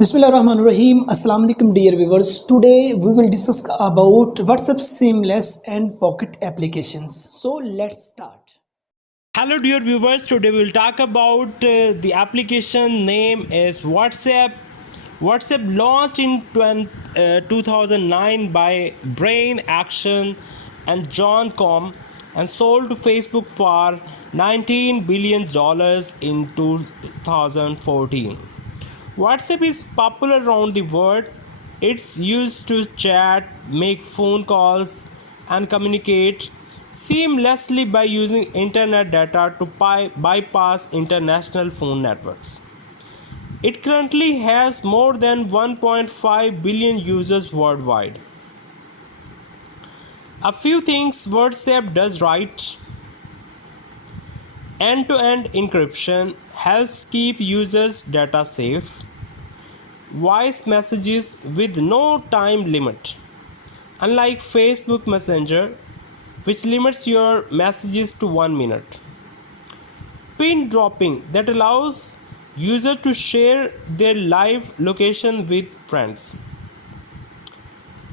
Bismillahirrahmanirrahim. Assalamu alaikum dear viewers. Today we will discuss about WhatsApp seamless and pocket applications. So let's start. Hello dear viewers, today we will talk about the application name is WhatsApp. WhatsApp launched in 2009 by Brain Action and John Com and sold to Facebook for $19 billion in 2014. WhatsApp is popular around the world. It's used to chat, make phone calls, and communicate seamlessly by using internet data to bypass international phone networks. It currently has more than 1.5 billion users worldwide. A few things WhatsApp does right. End-to-end encryption helps keep users' data safe. Voice messages with no time limit. Unlike Facebook Messenger, which limits your messages to 1 minute. Pin dropping that allows users to share their live location with friends.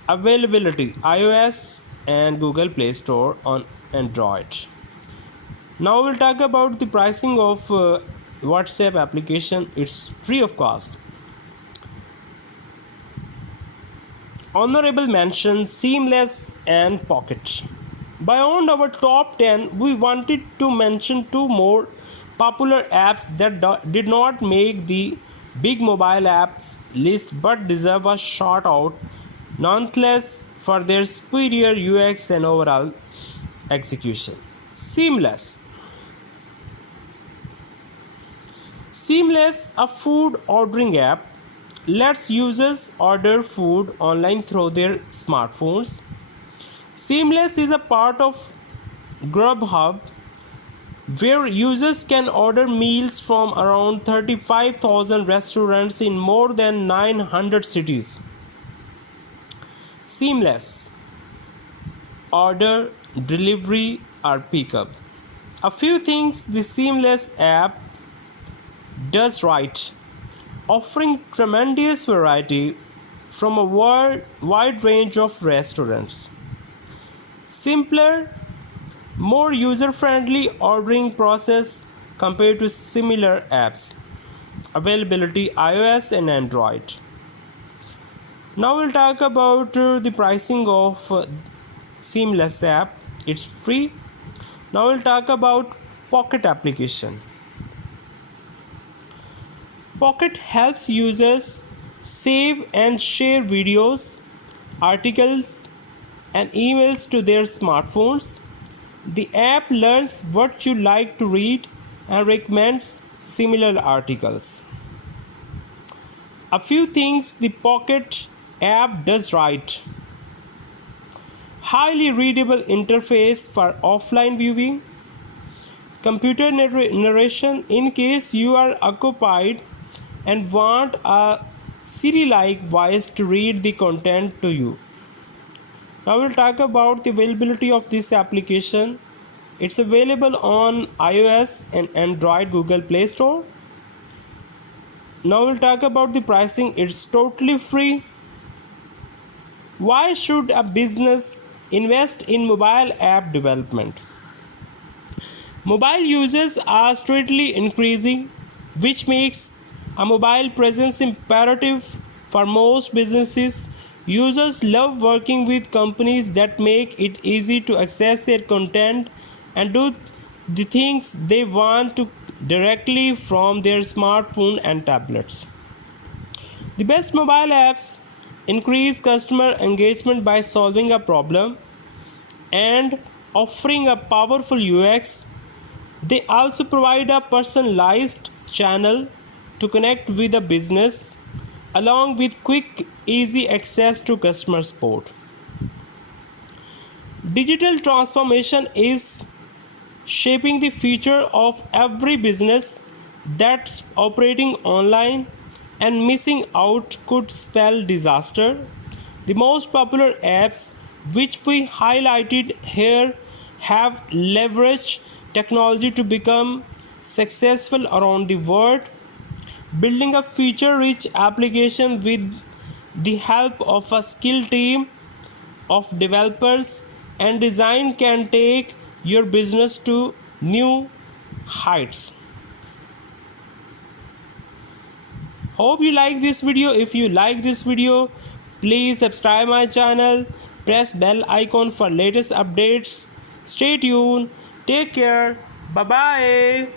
Availability iOS and Google Play Store on Android. Now we'll talk about the pricing of WhatsApp application. It's free of cost. Honorable mention Seamless and Pocket. Beyond our top 10, we wanted to mention two more popular apps that did not make the big mobile apps list but deserve a shout out nonetheless for their superior UX and overall execution. Seamless. Seamless, a food ordering app, lets users order food online through their smartphones. Seamless is a part of Grubhub, where users can order meals from around 35,000 restaurants in more than 900 cities. Seamless order, delivery, or pickup. A few things the Seamless app does right, offering tremendous variety from a wide range of restaurants. Simpler, more user-friendly ordering process compared to similar apps. Availability iOS and Android. Now we'll talk about the pricing of Seamless app. It's free. Now we'll talk about Pocket application. Pocket helps users save and share videos, articles, and emails to their smartphones. The app learns what you like to read and recommends similar articles. A few things the Pocket app does right. Highly readable interface for offline viewing. Computer narration in case you are occupied and want a Siri-like voice to read the content to you. Now we'll talk about the availability of this application. It's available on iOS and Android Google Play Store. Now we'll talk about the pricing. It's totally free. Why should a business invest in mobile app development? Mobile users are steadily increasing, which makes a mobile presence imperative for most businesses. Users love working with companies that make it easy to access their content and do the things they want to directly from their smartphone and tablets. The best mobile apps increase customer engagement by solving a problem and offering a powerful UX. They also provide a personalized channel to connect with a business, along with quick, easy access to customer support. Digital transformation is shaping the future of every business that's operating online, and missing out could spell disaster. The most popular apps which we highlighted here have leveraged technology to become successful around the world. Building a feature rich application with the help of a skilled team of developers and design can take your business to new heights. Hope you like this video. If you like this video, please subscribe my channel, press bell icon for latest updates. Stay tuned, take care, bye bye.